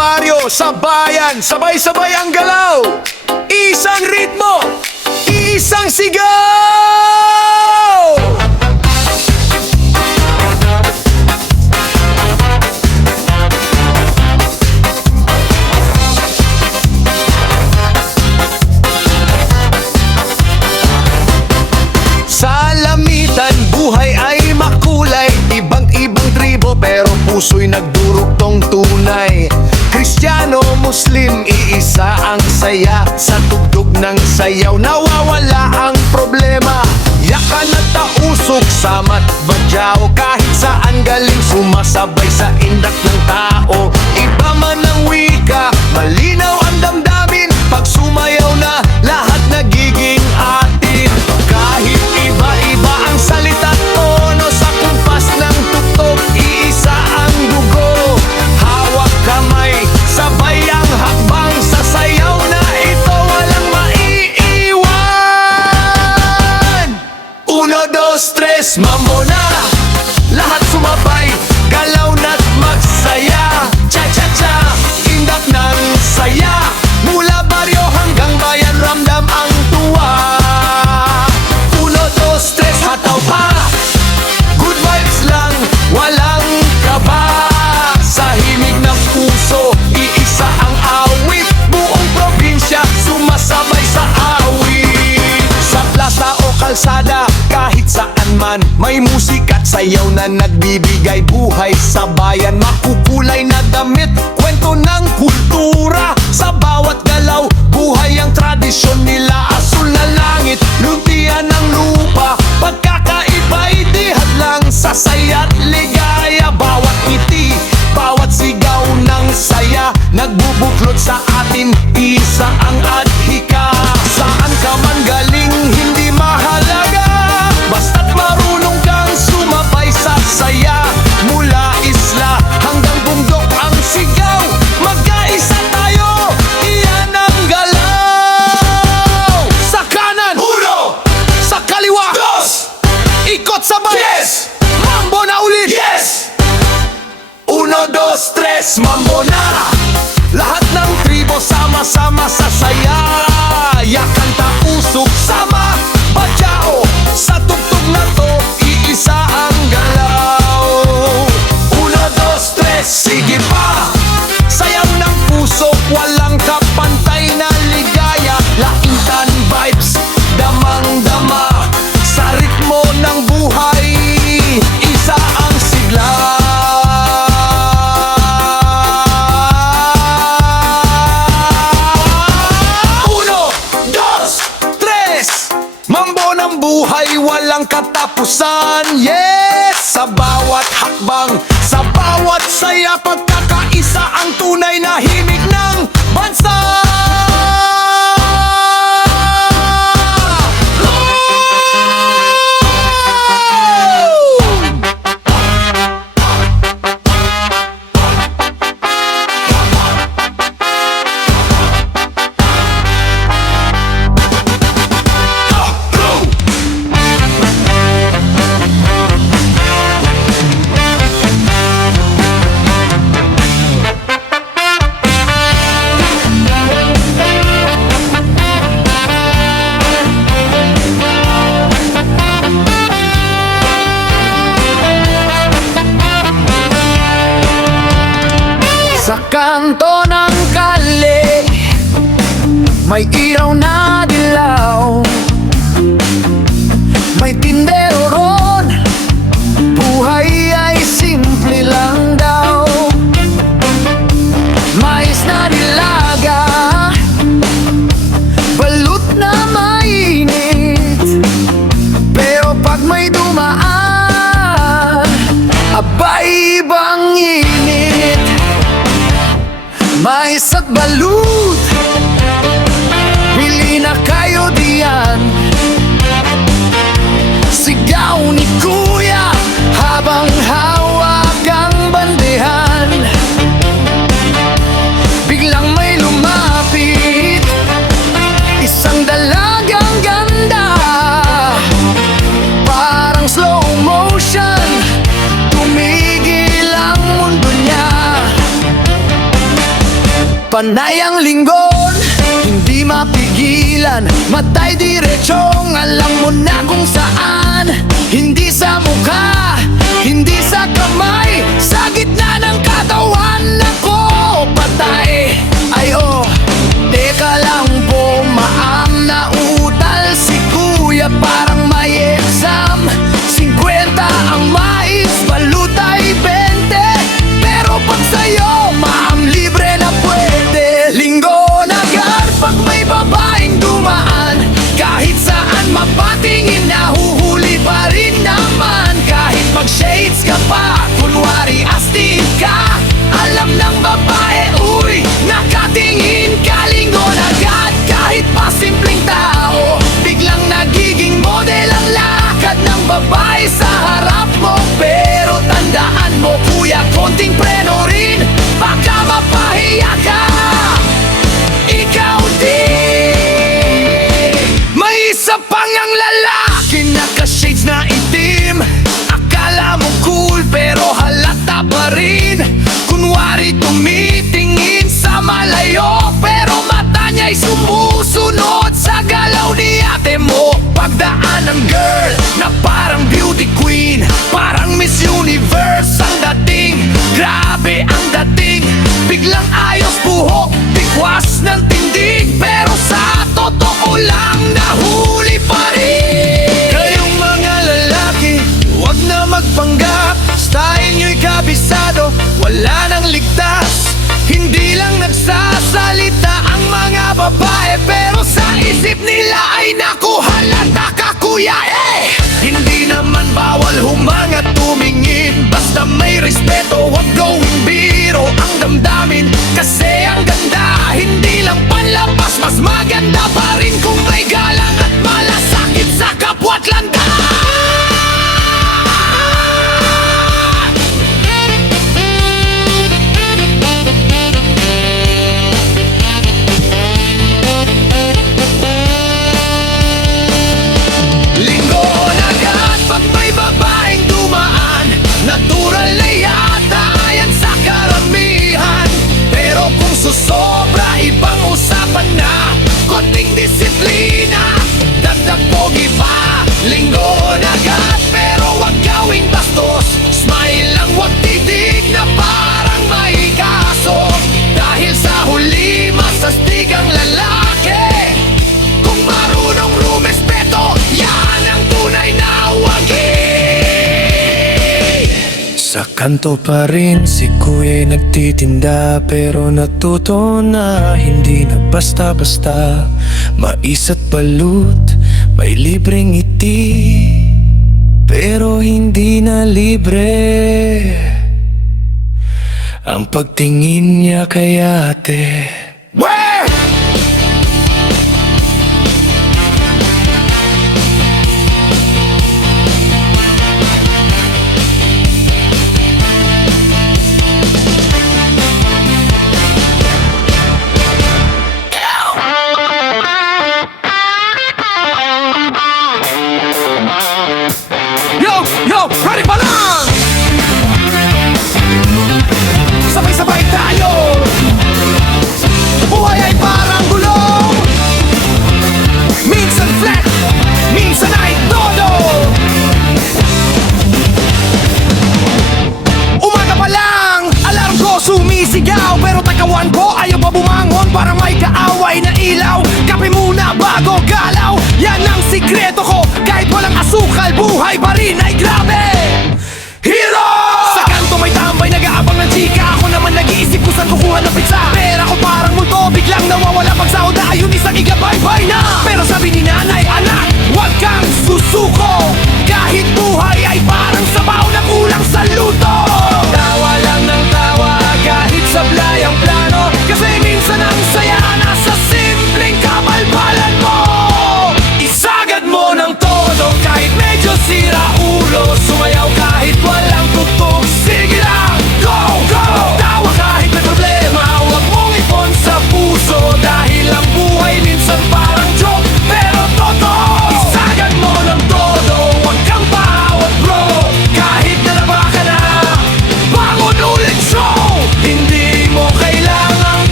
baryo, sa bayan, sabay-sabay ang galaw. Isang ritmo, isang sigaw. Sa lamitan, buhay ay makulay. Ibang-ibang tribo pero puso'y nagdurugtong tunay. Kristiyano, Muslim, iisa ang saya. Sa tugtog ng sayaw, nawawala ang problema. Yakan at tausok, samat badyao. Kahit saan galing, sumasabay sa indak ng tao. Iba man ang wika, malinaw ang damdamin. Pag sumayaw na, lahat nagiging atin. Kahit iba-iba ang salita, tono sa kumpas ng tugtog, iisa ang dugo. Hawak kamay, sabay ang hakbang. Sa sayaw na ito, walang maiiwan. Uno, dos, tres, mambo na. Lahat sumabay, galaw na't magsaya. Cha-cha-cha, indak ng saya. Mula baryo hanggang bayan, ramdam ang tuwa. Uno, dos, tres, hataw pa. Good vibes lang, walang kaba. Sa himig ng puso, iisa ang awit. Buong probinsya, sumasabay sa awit. Sa plaza o kalsada, kahit saan man, may musik at sayaw na nagbibigay buhay sa bayan. Makukulay na damit, kwento ng kultura. Sa bawat galaw, buhay ang tradisyon nila. Asul na langit, luntian ng lupa. Pagkakaiba'y di hadlang sa saya't ligaya. Bawat ngiti, bawat sigaw ng saya, nagbubuklod sa atin, isa ang adhika. Saan ka man galing, hindi mahalaga. Basta't marunong kang sumabay sa saya. Mula isla hanggang bundok ang sigaw. Magkaisa tayo, iyan ang galaw. Sa kanan, uno. Sa kaliwa, dos. Ikot sabay, yes. Mambo na ulit, yes. Uno, dos, tres, mambo na. Lahat ng tribo sama-sama sa saya. Yakan tausok, sama badyao. Sa tugtog na to, iisa ang galaw. Uno, dos, tres, sige pa. Sayaw ng puso, walang kapantay na ligaya. Laintan vibes, damang-dama. Sa ritmo ng buhay, isa ang sigla. Uno, dos, tres. Mambo ng buhay, walang katapusan. Yes! Sa bawat hakbang, sa bawat saya, pagkakaisa ang tunay na himig ng bansa. Sa kanto ng kali, may ilaw na dilaw. May tindero ron, buhay ay simple lang daw. Mais na nilaga, balut na mainit. Pero pag may dumaan, abay ibang init. Mais at balut, bili na kayo diyan. Sigaw ni Kuya habang hawak ang bandehan. Biglang may lumapit, isang dalagang ganda. Parang slow motion, tumigil ang mundo niya. Panay ang linggon, hindi mapigilan. Matay diretsong, alam mo na kung saan. Hindi sa mukha, hindi sa kamay, sa gitna ng katawan ako patay. Ay oh, teka lang po maam, na utal si kuya parang may exam. 50 ang mais, balutay 20, pero pag sa'yo maam libre na pwede. Linggon agad pag may babaeng dumaan, kahit saan mapatingin nahuhuli pa rin naman. Kahit mag-shades ka pa, kunwari astig ka, alam ng babae, uy, nakatingin ka. Linggon agad kahit pa simpleng tao, biglang nagiging model ang lakad ng babae sa harap mo. Pero tandaan mo kuya, konting preno rin, baka mapahiya ka. Ikaw din. May isa pang ang lalaki, naka-shades na itim. Akala mo cool pero halata pa rin. Kunwari tumitingin sa malayo, pero mata niya'y sumusunod sa galaw ni ate mo. Pagdaan ng girl na parang beauty queen, parang Miss Universe ang dating. Grabe ang dating, biglang ayos buhok, tikwas ng tindig, pero sa totoo lang nahuli pa rin. Kayong mga lalaki, huwag na magpanggap, style nyo'y kabisado, wala nang ligtas. Hindi lang nagsasalita ang mga babae, pero sa isip nila ay naku, halata ka kuya eh. Hindi naman bawal humangat tumingin, basta may respeto, wag gawing biro ang damdamin. Kasi ang ganda, hindi lang panlabas, mas maganda pa rin kung may galang at malasakit sa kapwa't landa. Linggon agad pag may babaeng dumaan, natural na yata yan sa karamihan. Pero kung susobra, ibang usapan na, konting disiplina, dagdag pogi pa. Linggon agad pero wag gawing bastos, smile lang wag titig na parang may kaso. Dahil sa huli masastig ang lalaki, kung marunong rumespeto, yan ang tunay na wagi. Sa kanto pa rin si kuya'y nagtitinda, pero natuto na hindi na basta-basta. Mais at balut, may libreng ngiti, pero hindi na libre ang pagtingin niya kay ate. Yo, ready pa lang! Sabay-sabay tayo! Buhay ay parang gulong, minsan flat, minsan ay todo. Umaga pa lang, alarm ko sumisigaw, pero takawan ko ayaw pa bumangon, para may kaaway na ilaw. Kape muna bago galaw, yan ang sikreto ko. Kahit walang asukal, buhay pa rin ay grabe. Hero! Sa kanto may tambay, nag-aabang ng chika. Ako naman nag-iisip kung saan kukuha ng pizza. Pera ko parang multo, biglang nawawala pag sahod na ayun isang igabay-bay na. Pero sabi ni nanay, anak, huwag kang susuko, kahit buhay ay parang sabaw na kulang sa luto. Tawa lang ng tawa, kahit sablay ang plano, kasi minsan ang saya nasa simpleng kabalbalan mo. Isagad mo ng todo, kahit medyo sira ulo, sumayaw kahit walang tugtog. Sige lang, go, go! Tawa kahit may problema, huwag mong ipon sa puso, dahil ang buhay minsan parang joke.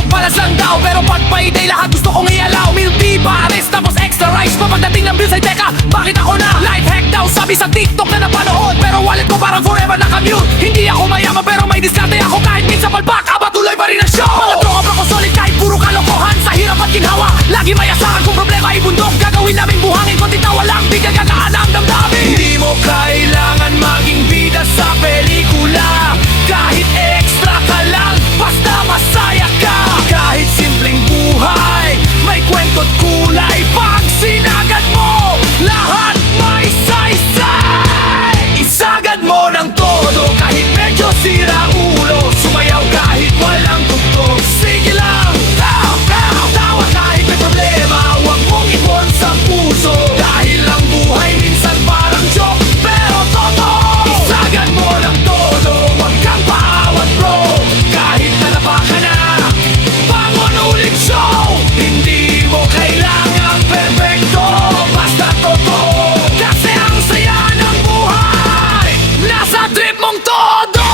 tulog, malas lang daw. Pero pag payday lahat gusto kong ialaw. Milk tea, pares, tapos extra rice. Papagdating ng bills ay teka, bakit ako na? Life hack daw, sabi sa TikTok na napanood. Pero wallet ko parang forever naka-mute. Hindi ako mayaman pero may diskarte ako. Kahit minsan palpak, abatuloy pa rin ang show. Mga tropa pa ko solid kahit puro kalokohan. Sa hirap at ginhawa, lagi may asahan kung problema ay bundok. Gagawin namin buhangin, konti tawa lang, bigyan gagaan ang damdamin. Hindi mo kailangan maging bida sa pelikula. Kahit extra ka lang, basta masaya ka. Kahit simpleng buhay, may kwento't kulay. Pag sinagad mo, lahat may saysay. Isagad mo ng todo, kahit medyo sira ulo. Sumayaw kahit walang tugtog. Sige lang, tawa kahit may problema. Huwag mong ipon sa puso. Dahil ang buhay minsan parang joke, pero totoo. Isagad mo ng todo, huwag kang paawat bro. Kahit nalapa ka na, bangon ulit show. Hindi mo kailangan perfecto, basta totoo. Kasi ang saya ng buhay, nasa trip mong todo.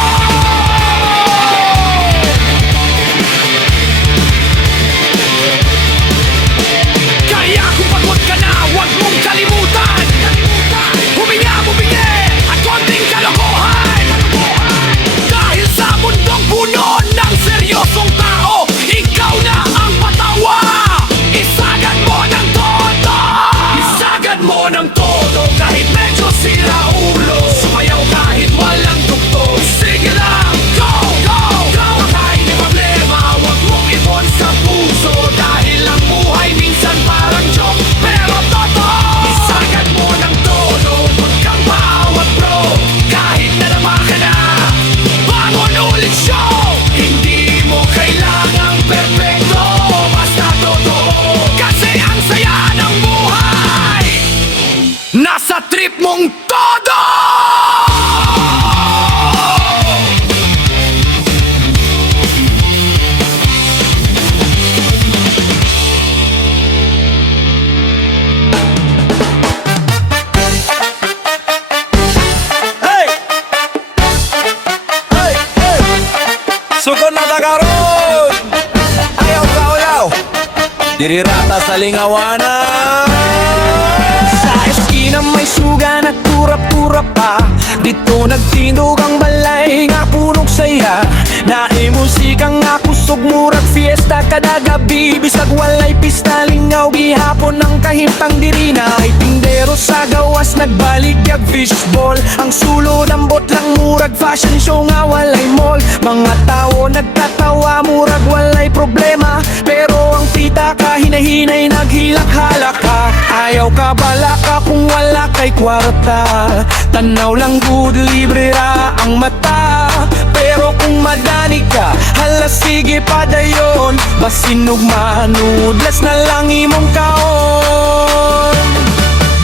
Kaya kung pagod ka na, huwag mong kalimutan. Huminga, bumigay, at konting kalokohan. Dahil sa mundong puno ng seryosong tao, ikaw na ang patawa. Isagad mo ng todo. Isagad mo ng todo, kahit medyo sira ulo. Sumayaw kahit walang tugtog. Sige lang, go, go, go. Kahit may problema, huwag mong ipon sa puso. Dahil ang buhay minsan parang joke, pero totoo. Isagad mo ng todo, huwag kang maawat bro. Kahit nadama ka na, bangon ulit show. Hindi mo kailangang perfecto, basta totoo. Kasi ang saya ng buhay, nasa trip mong todo. Hey! Hey! Hey! Sugod na tagaron! Ayaw ka ulaw! Dirirata sa lingawanan! Sa eskina may suga na pura-pura pa. Dito nagtindog ang balay nga punong saya. Naimusikang nga kusog murag fiesta kada gabi. Bisag walay pista lingaw gihapon ng kahimtang dirina. Ay tindero sa gawas nagbalik yag fishball. Ang sulod ambot lang murag fashion show nga walay mall. Mga tao nagtatawa murag walay problema. Pero ang tita ka hinahinay naghilak-halak ka. Ayaw ka bala ka kung wala kay kwarta. Tanaw lang good libre ra ang mata. Pero kung madani ka, hala sige padayon. Basinog manudlas na lang imong kaon.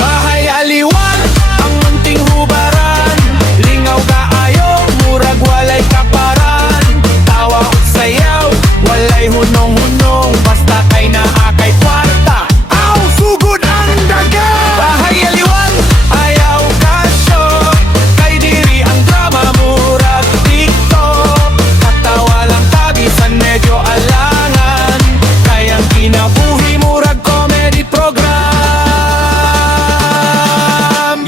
Bahay aliwan, ang munting hubaran. Lingaw kaayo, murag walay kaparan. Tawa o sayaw, walay hunong-hunong. Basta kay naa kay kwarta, aw sugod ang daga. Bahay aliwan, ayaw ka show. Kay diri ang drama murag TikTok. Katawa lang tabisan medyo alangan. Kayang kinabuhi murag comedy program.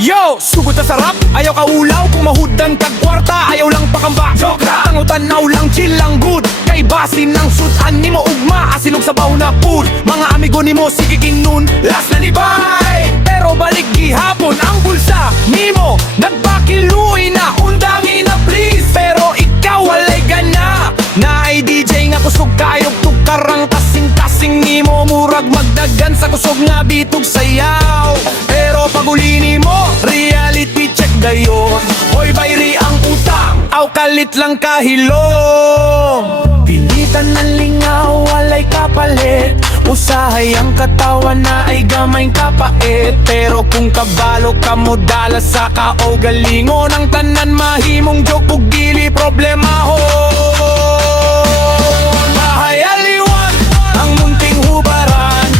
Yo, sugod na sarap, ayaw ka ulaw. Kung mahudan kag kwarta, ayaw lang pakamba. Tangutan-naw lang, chill lang good. Kay basin ng sutan nimo ugma. Asilog sa baw na food. Mga amigo nimo sige kinun, last na nibay. Pero balik gihapon ang bulsa nimo. Nagpakiluoy na, undangin na please. Pero ikaw walay gana. Na ay DJ nga kusog kayog tukarang kasing-kasing nimo. Murag magdagan sa kusog nga bitog sayaw. Pero paguli nimo, reality check dayon. Hoy bayri ang utang, aw kalit lang kahilom. Pilitan ng lingaw, walay kapalit. Usahay ang katawan na ay gamay kapait. Pero kung kabalo ka mo dala sa kao galingon. Ang tanan mahimong joke ug dili problema ho. Bahay aliwan, ang munting hubaran.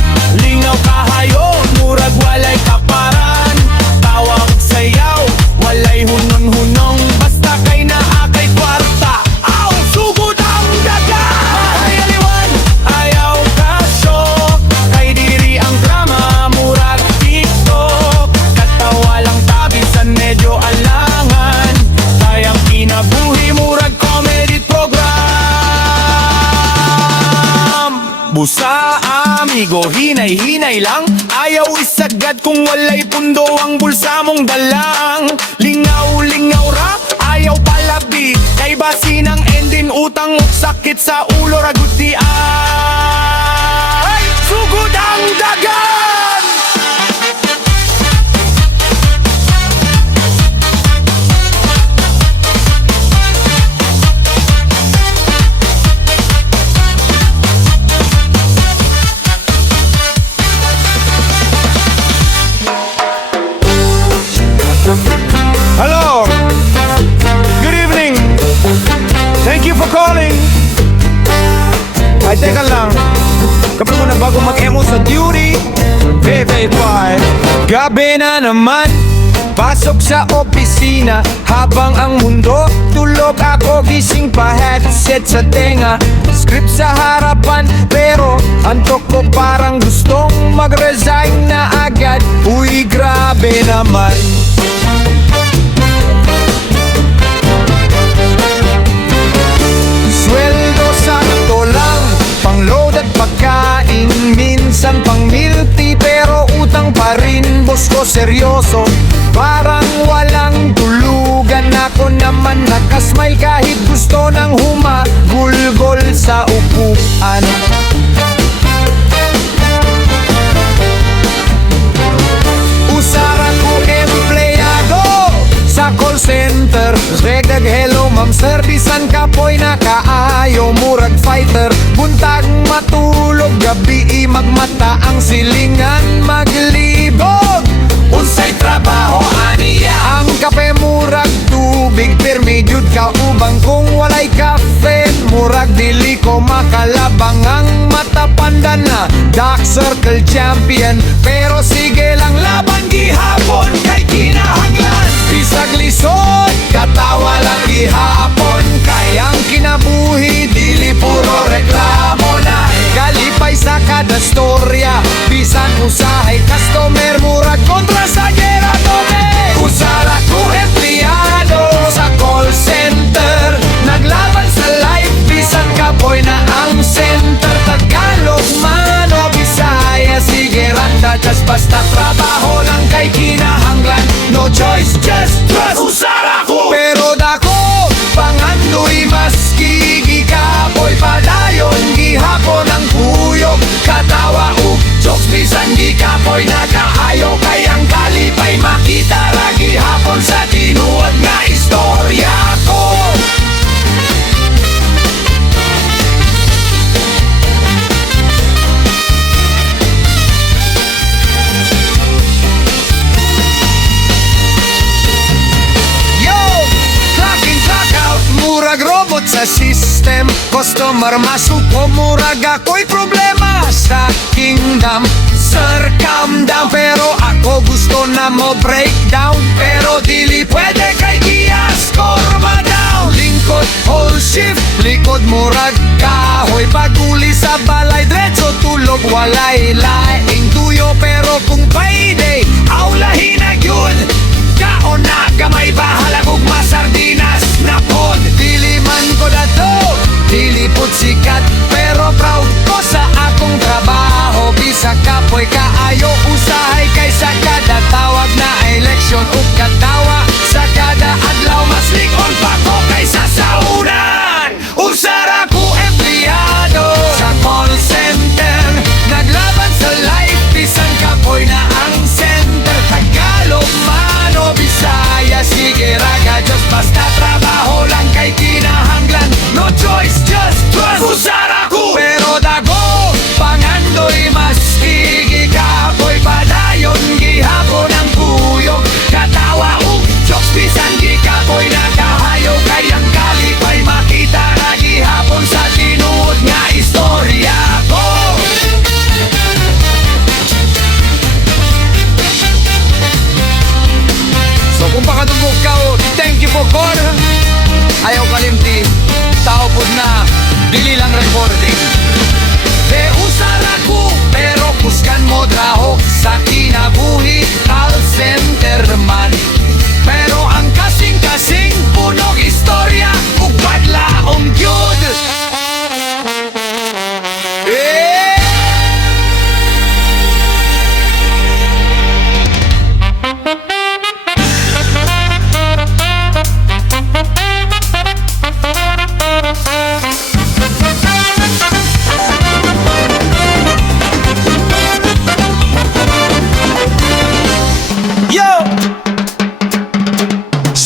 Lingaw kahayo, murag walay kaparan. Tawa ug sayaw, walay hunon-hunong. Basta kay naa kay kwarta, aw sugod ang daga. Bahay aliwan, Busa amigo, hinay-hinay lang. Ayaw isagad kung walay pundo ang bulsa mong dalang. Lingaw-lingaw ra, ayaw palabi. Kay basi ng endin utang uk sakit sa ulo raguti ay sugod ang dagan. Hello! Good evening! Thank you for calling! Ay, teka lang. Kapag mo na bago mag-emo sa duty, Bye. Gabi na naman, pasok sa opisina. Habang ang mundo tulog, ako gising pa, headset sa tenga. Script sa harapan, pero antok ko parang gustong mag-resign na agad. Uy, grabe naman. Sweldo sakto lang, pang-load at pagkain. Minsan pang milk tea, pero utang pa rin. Boss ko seryoso, parang walang tulugan. Ako naman nakasmile kahit gusto nang humagulgol sa upuan. Usara ko empleyado sa call center. Regag hello ma'am sir, bisan kapoy na kaayo murag fighter. Buntag matulog, gabi magmata ang silingan maglibog. Unsay trabaho aniya? Ang kape murag tubig, pirmi jud ka ubang kung walay kafe. Murag dili ko makalabang ang mata panda na dark circle champion. Pero sige lang laban gihapon kay kinahanglan. Bisag lisod, katawa lang gihapon. Kayang kinabuhi, dili puro reklamo na. Kalipay sa kada storya, bisan usahay customer murag kontra sa gera tobe. Usara ko empleyado sa call center. Naglaban sa life, bisan kapoy na ang center. Tagalog man o Bisaya, sige randa, just basta trabaho lang kay kinahanglan. No choice, just trust. Usara ko, pero dako pangandoy maski gikapoy padayon gihapon ang kuyog. Katawa ug jokes, bisan gikapoy nakaayo. Kay ang kalipay makita ra gihapon sa tinuod nga istorya ko. Murag robot sa system, customer masuko. Murag ako'y problema sa kingdom. Sir, calm down, pero ako gusto na mo breakdown. Pero dili pwede kay i-score ma down. Lingkod, whole shift, likod murag kahoy. Paguli sa balay, diretso tulog, walay laing tuyo. Pero kung payday, aulahin na yun. Kaon na gamay, bahala kog masardinas na pod. Dili man ko dato, dili pud sikat, pero proud ko sa akong trabaho. Bisa kapoy kaayo, usahay kaysa kada tawag na eleksyon. Ug katawa sa kada adlaw, mas lingon pa ko kaysa sa unan. Usara ko empleyado sa call center. Naglaban sa life, bisan kapoy na ang center. Tagalog man o Bisaya, sige raga, just basta trabaho lang kay kinahanglan. No choice, just trust. Usara ko, pero dago pangandoy maski gikapoy padayon gihapon ang kuyog. Kata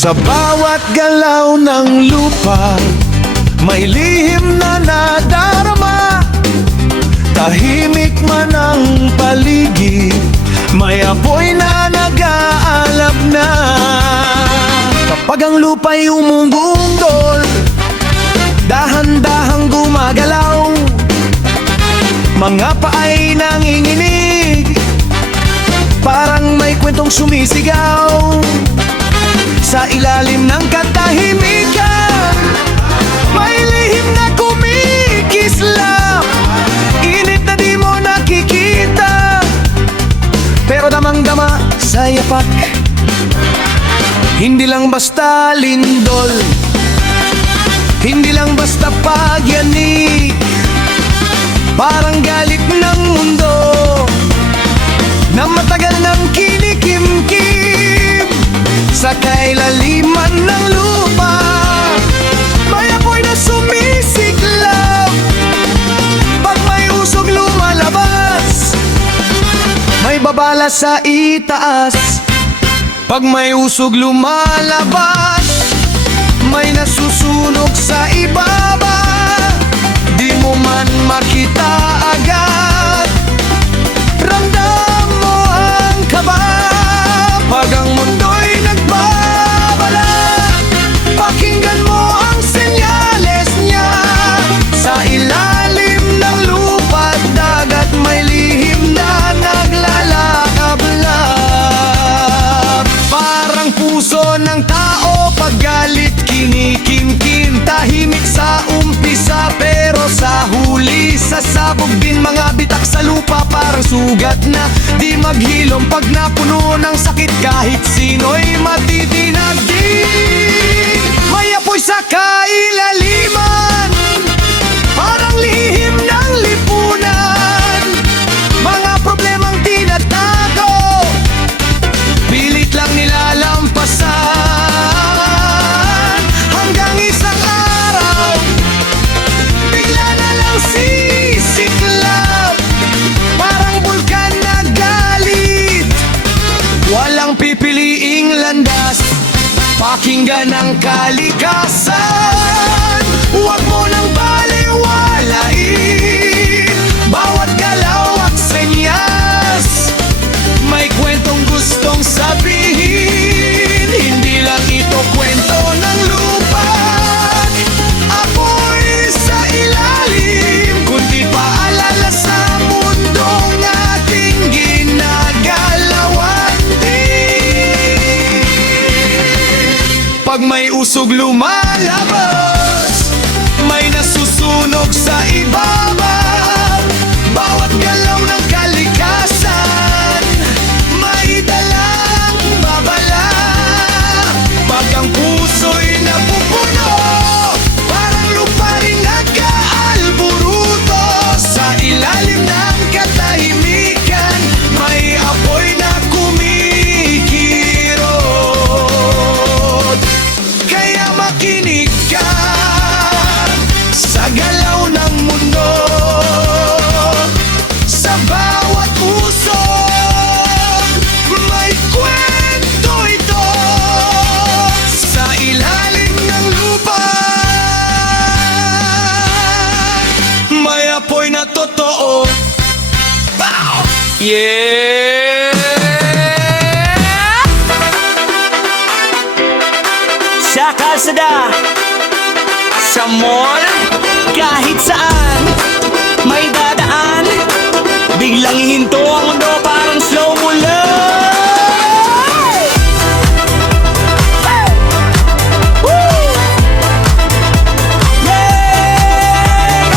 Sa bawat galaw ng lupa, may lihim na nadarama. Tahimik man ang paligid, may apoy na nag-aalab na. Kapag ang lupa'y umugunggol, dahan-dahang gumagalaw, mga paay nanginginig, parang may kwentong sumisigaw. Sa ilalim ng katahimikan, may lihim na kumikislap, init na di mo nakikita, pero damang-dama sa yapak. Hindi lang basta lindol, hindi lang basta pagyanig, parang galit ng mundo na matagal nang kinikimkim. Sa kailaliman ng lupa, may apoy na sumisiklab. Pag may usog lumalabas, may babala sa itaas. Pag may usog lumalabas, may nasusunog sa ibaba. Di mo man makita agad, ramdam mo ang kaba. Pag ang mundo'y nagbabala, pakinggan mo ang senyales niya. Sa ilalim ng lupa at dagat, may lihim na naglalakab-lab. Parang puso ng tao pag galit kinikimkim. Tahimik sa umpisa pero sa huli sasabog din. Mga bitak sa lupa parang sugat na di maghilom. Pag napuno ng sakit kahit sino'y matitinag din. May apoy sa kailaliman, parang lihim ng lipunan. Mga problemang tinatago, pilit lang nilalampasan. Hanggang isang araw, bigla na lang sisiklab, parang bulkan na galit. Walang pipiliing landas, pakinggan ang kalikasan. Huwag mo nang baliwalain, bawat galaw at senyas may kwentong gustong sabihin. Hindi lang ito kwento ng lupa, apoy sa ilalim, kundi paalala sa mundong ating ginagalawan din. Pag may usog lumalabas, may nasusunog sa ibaba. Bawat galaw ng kalikasan, may dalang babala. Pag ang puso'y napupuno, parang lupa rin nag-aalburuto. Sa ilalim ng katahimikan, may apoy na kumikirot. Kaya makinig ka sa galaw ng mundo, sa bawat usok may kwento ito. Sa ilalim ng lupa, may apoy na totoo. Bow! Yeah! Sa kalsada, sa mall, kahit saan may dadaan, biglang hihinto ang mundo parang slow mo lang. Woo! Yeah!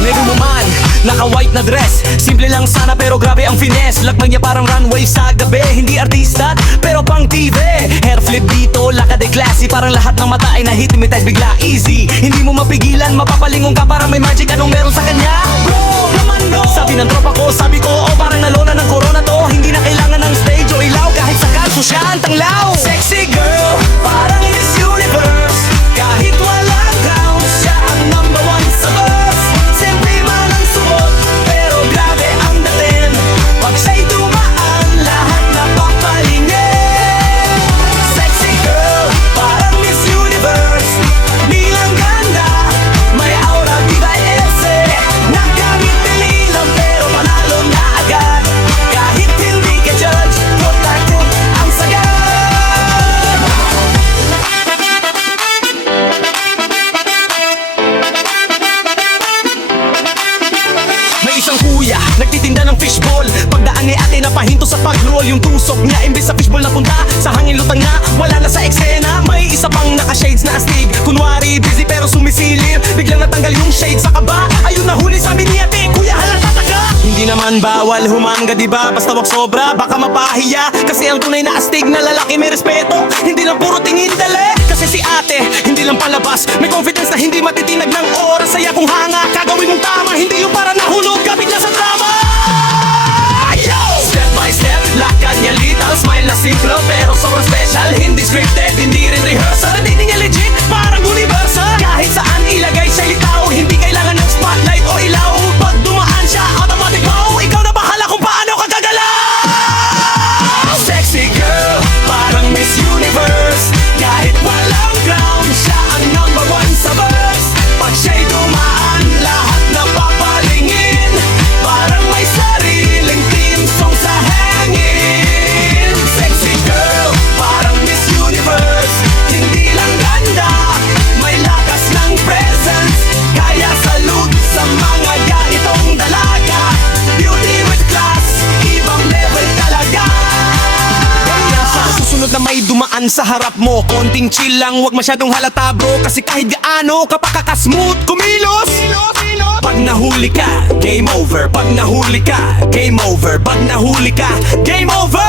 Nero mo man, naka-white na dress, simple lang sana pero grabe ang finesse. Lakman niya parang runway sa gabi, hindi artista pero pang TV. Hair flip dito, lakad ay classy, parang lahat ng mata ay na-hypnotize bigla easy. Hindi mo mapigilan, mapapalingon ka parang may magic. Anong meron sa kanya? Bro, naman no. Sabi ng tropa ko, sabi ko, oh parang nalona ng corona to. Hindi na kailangan ng stage o ilaw, kahit sa kalso siya ang tanglaw. Sexy girl, parang Miss Universe, kahit walang crown, siya ang #1 sa bus. Simple man ang suot, pero grabe Isa pang naka-shades na astig, kunwari busy pero sumisilip. Biglang natanggal yung shade sa kaba. Ayun nahuli sabi ni ate, kuya halata taga. Hindi naman bawal humanga diba, basta wag sobra, baka mapahiya. Kasi ang tunay na astig na lalaki may respeto, hindi lang puro tingin dali. Kasi si ate, hindi lang palabas, may confidence na hindi matitinag ng oras. Saya kung hanga, kagawin mong tama, hindi yung para nahulog ka bigla sa drama. Yo! Step by step, lakad niya little, smile na simple pero sobrang special. Hindi scripted, hindi rin rehearsal, hindi niya legit, parang universal. Kahit saan ilagay siya litaw, hindi kailangan ng spotlight o ilaw. Pag dumaan siya, automatic go, ikaw na bahala kung paano ka gagalaw. Sexy girl, parang Miss Universe. Kahit walang crown, siya ang number one sa verse. Pag siya'y dumaan, lahat napapalingin. Parang may sariling team song sa hangin. Sexy girl, parang Miss Universe. Hindi lang ganda, may lakas ng presence. Kaya salute sa mga ganitong dalaga. Beauty with class, ibang level talaga. Kaya sa susunod na may dumaan sa harap mo, konting chill lang, wag masyadong halata bro. Kasi kahit gaano ka pa kakasmooth kumilos, pag nahuli ka, game over. Pag nahuli ka, game over. Pag nahuli ka, game over.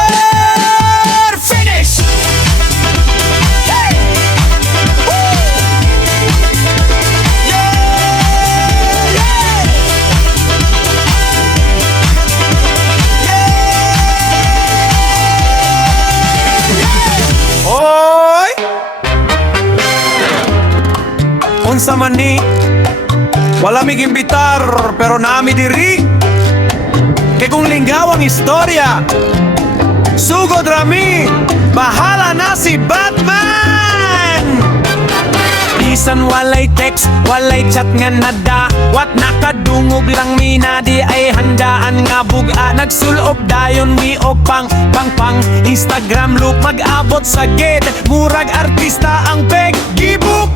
Finish! Hey! Woo! Yeah! Yeah! Hoy! Unsa man ni? Wala mig imbitar pero nami diri. Kay kung linggaw ang istorya, sugod rami, bahala na si Batman. Bisan walay text, walay chat nga nada, wat nakadungog lang minadi ay handaan nga buga. Nagsulob dayon mi og pang Instagram look, mag-abot sa gate, murag artista ang peg gibuk.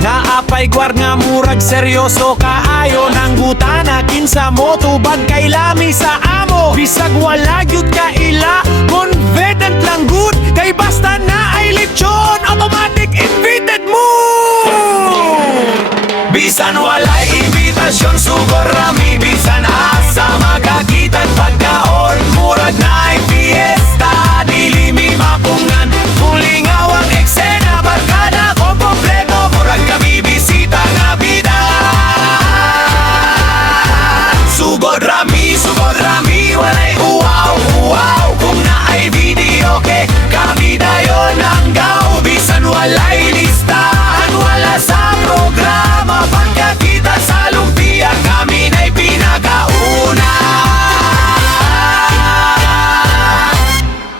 Naapay gwar nga murag seryoso kaayo nang gutana kinsa mo tubag kay lami sa amo. Bisag wala gyud ka ila, confident lang good kay basta na ay lechon, automatic invited mo. Bisan walay invitasyon, sugor rami, bisan asa magkakitan pagkaon, murag na ay fiesta, dili mi mapungan, kulingawang eksena, barkada ko kompleto, murag kami bisita nga bida. Sugod rami, walay uwaw, kung na ay video ke, kami dayon ang gaw, bisan walay listahan, wala sa programa, pagkakita sa lumpia, kami na'y pinakauna.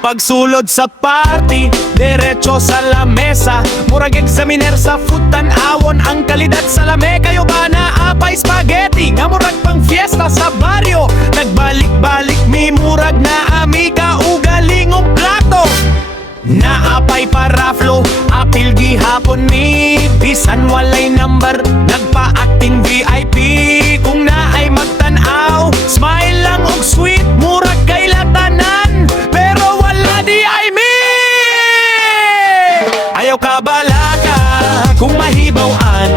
Pagsulod sa party, diretso sa lamesa, murag examiner sa food tan-awon ang kalidad sa lame. Kayo ba naapay spaghetti nga murag pang fiesta sa baryo? Nagbalik-balik mi murag na amiga ugalingong plato. Naapay paraflo, apil gihapon mi, bisan walay number, nagpa-acting VIP. Kung naay magtanaw, smile lang og sweet, murag kay latanan, pero wala di ay mi. Ayaw ka balaka kung mahibawan,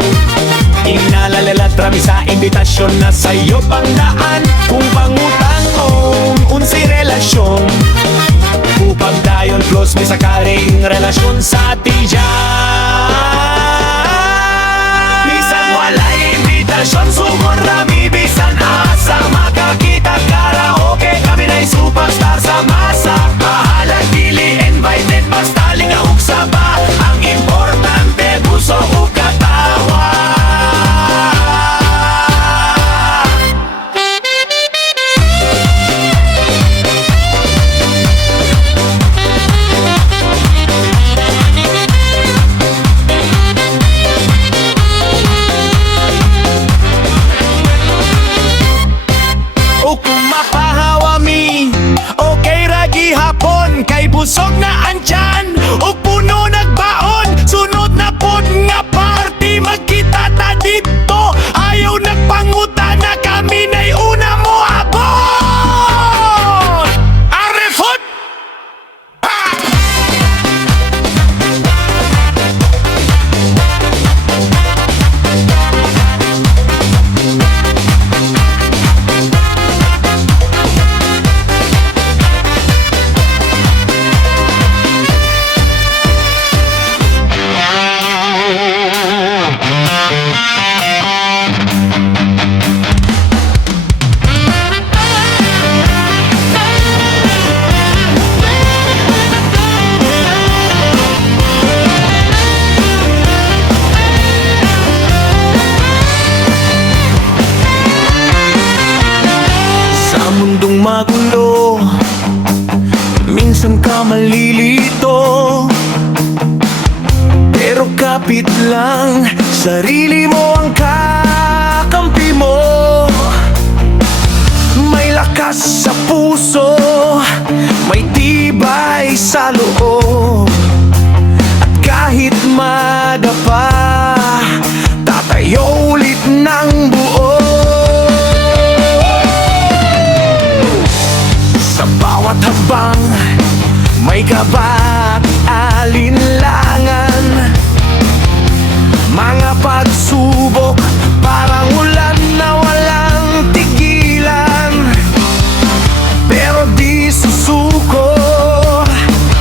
inalalalat rami sa imbitasyon na sa'yo pangdaan. Kung pangutang unsi relasyon, upag dayon close mi sa karing relasyon sa tiyan. Bisan walay invitasyon, sumon rami, bisan asa makakita karaoke, kami na'y superstar sa masa. Bahala dili invited, basta lingaw sa ba, ang importante puso o katawa. magulo, minsan ka malilito, pero kapit lang, sarili mo ang kakampi mo. May lakas sa puso, may tibay sa loob, at kahit madapa, tatayo ulit ng buo. Sa bawat habang, may kaba at alinlangan, mga pagsubok, parang ulan na walang tigilan. Pero di susuko,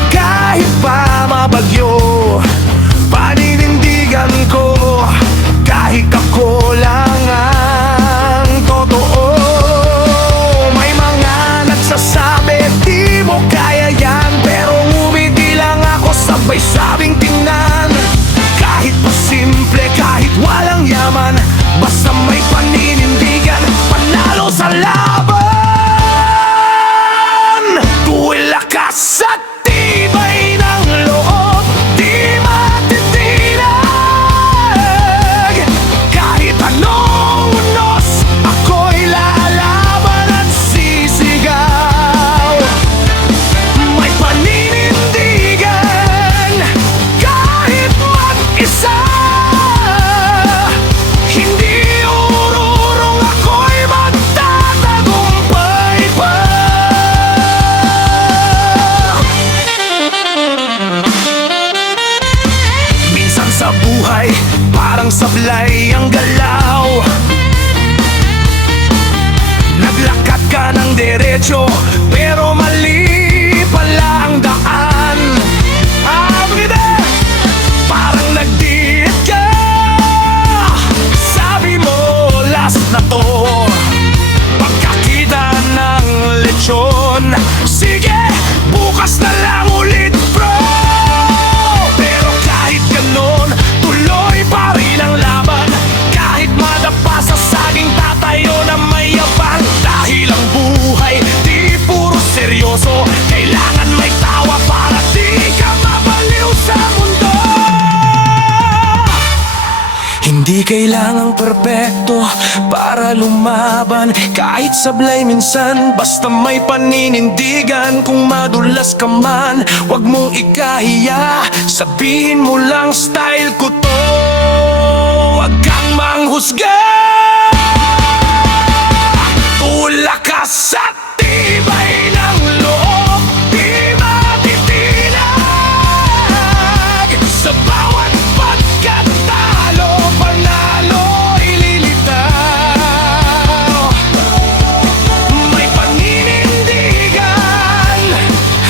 kahit pa mabagyo, paninindigan ko, kahit ako lang ang totoo. May mga nagsasabi, di mo kaya yan, pero umiti lang ako, sabay sabing tingnan. Kahit pa simple, kahit walang yaman, basta may paninindigan, panalo sa laban. Tuwing lakas at tibay ng loob, di matitinag. Kahit anong unos, ako'y lalaban at sisigaw. May paninindigan, kahit mag-isa. Hindi ururong, ako'y magtatagumpay pa. Minsan sa buhay, parang sablay ang galaw. Naglakad ka ng derecho, pero mali pala ang daan. Parang nagdiit ka, sabi mo last na to. Pagkakita ng lechon, sige, bukas na lang ulit bro. Pero kahit ganon, tuloy pa rin ang laban. Kahit madapa sa saging, tatayo na may yabang. Dahil ang buhay, di puro seryoso, kailangan may tawa para di ka mabaliw sa mundo. Hindi kailangang perpekto para lumaban, kahit sablay minsan, basta may paninindigan. Kung madulas ka man, wag mong ikahiya, sabihin mo lang style ko to, wag kang manghusga. Tulakas at tibay ng loob, di matitinag. Sa bawat pagkatalo, panalo ililitaw. May paninindigan,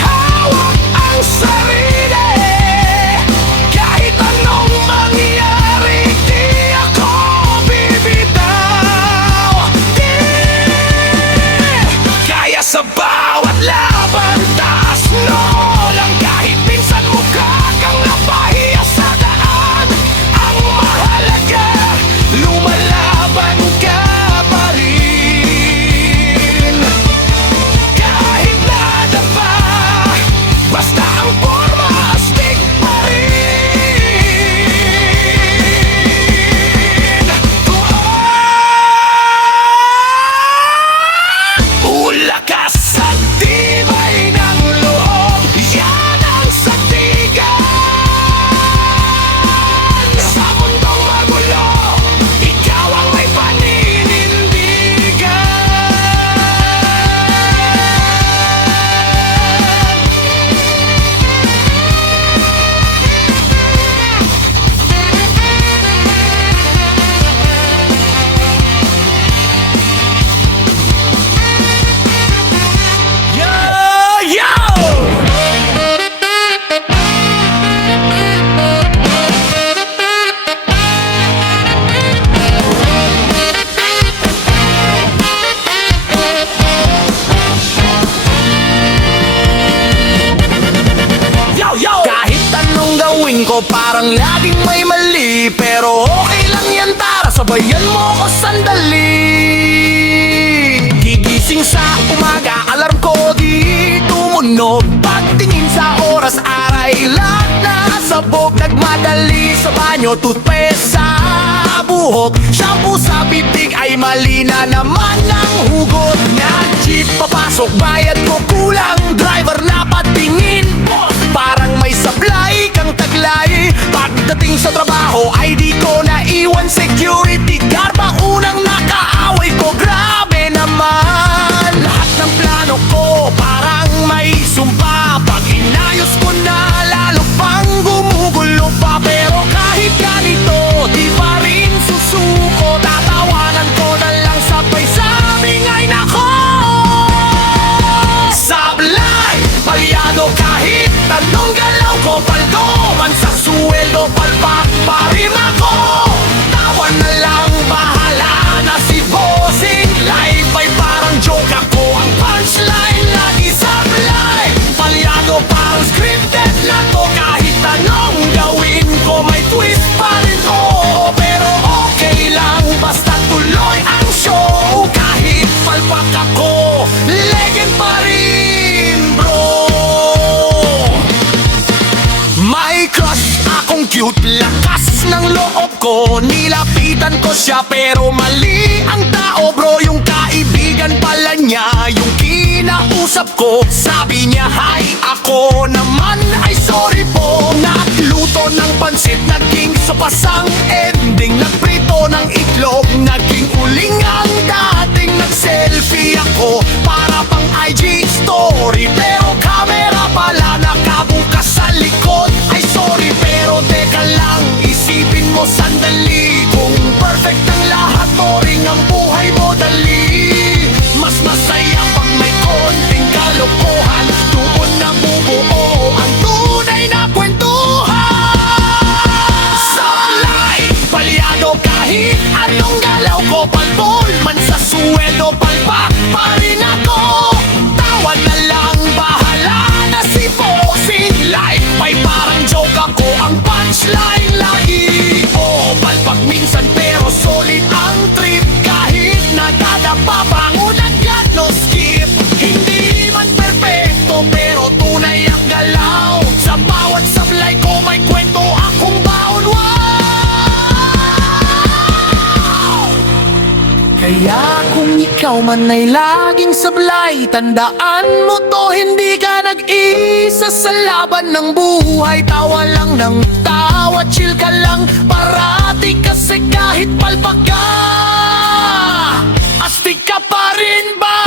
hawak ang sarili. Kahit anong mangyari, di ako bibitaw. Kaya sa bawat laban, taas no lang. Kahit minsan mukha kang napahiya sa daan, ang mahalaga, lumalaban ka pa rin. Kahit nadapa, basta ang forma astig pa rin. Ulakas at tibay ng loob, yan ang sandigan. Sa mundong magulo, ikaw ang may paninindigan. Yo, yo! Kahit anong gawin ko, parang laging may mali, pero okay lang yan, tara sabayan mo ko sandali. Gigising Gising sa umaga, alarm ko di tumunog. Pagtingin sa oras, aray lang nasabog. Nagmadali sa banyo, toothpaste sa buhok. Shampoo sa bibig ay mali na naman ang hugot. Nag-jeep papasok, bayad ko kulang. Driver na patingin, parang may sablay kang taglay. Pagdating sa trabaho ay di ko naiwan. Security guard ba unang nakaaway ko? Grabe naman. Lahat ng plano ko parang may sumpa. Pag inayos ko na lalo pang gumugulo pa. Pero kahit ganito di pa rin susuko. Tatawanan ko na lang sabay sabing ay nako. Sablay, palyado kahit tanong galaw ko. Paldo man sa suweldo, palpak pa rin ako. Tawa na lang, bahala na si bossing. Life ay parang joke, ako ang punchline. Lagi sablay, palyado parang scripted na to. Kahit anong gawin ko may twist pa rin. Oo, pero okay lang basta tuloy ang show. Kahit palpak ako, legend pa rin bro. May crush akong cute, lakas ng loob ko. Nilapitan ko siya pero mali ang tao bro. Yung kaibigan pala niya yung kinausap ko. Sabi niya hi, ako naman ay sorry po. Nagluto ng pansit, naging sopasang ending. Nagprito ng itlog, naging uling ang dating. Nag-selfie ako para pang IG story. Pero camera pala nakabukas sa likod. Ay sorry pero teka lang, isipin mo sandali. Kung perfect ang lahat, boring ang buhay mo dali. Mas masaya pag may konting kalokohan. Doon na bubuo ang tunay na kwentuhan. Sablay, palyado kahit anong galaw ko. Palbol man sa suweldo, palpak pa rin ako. Tawa na lang, bahala na si bossing. Life ay parang joke, ako ang punchline lagi. Oh, palpak minsan pero solid ang trip. Kahit nadadapa, bangon agad, no skip. Hindi man perfecto pero tunay ang galaw. Sa bawat sablay ko may kwento akong baon. Wow! Kaya kung ikaw man ay laging sablay, tandaan mo to, hindi ka nag-isa sa laban ng buhay. Tawa lang ng tawa, chill ka lang parati. Kasi kahit palpak ka, astig ka pa rin ba?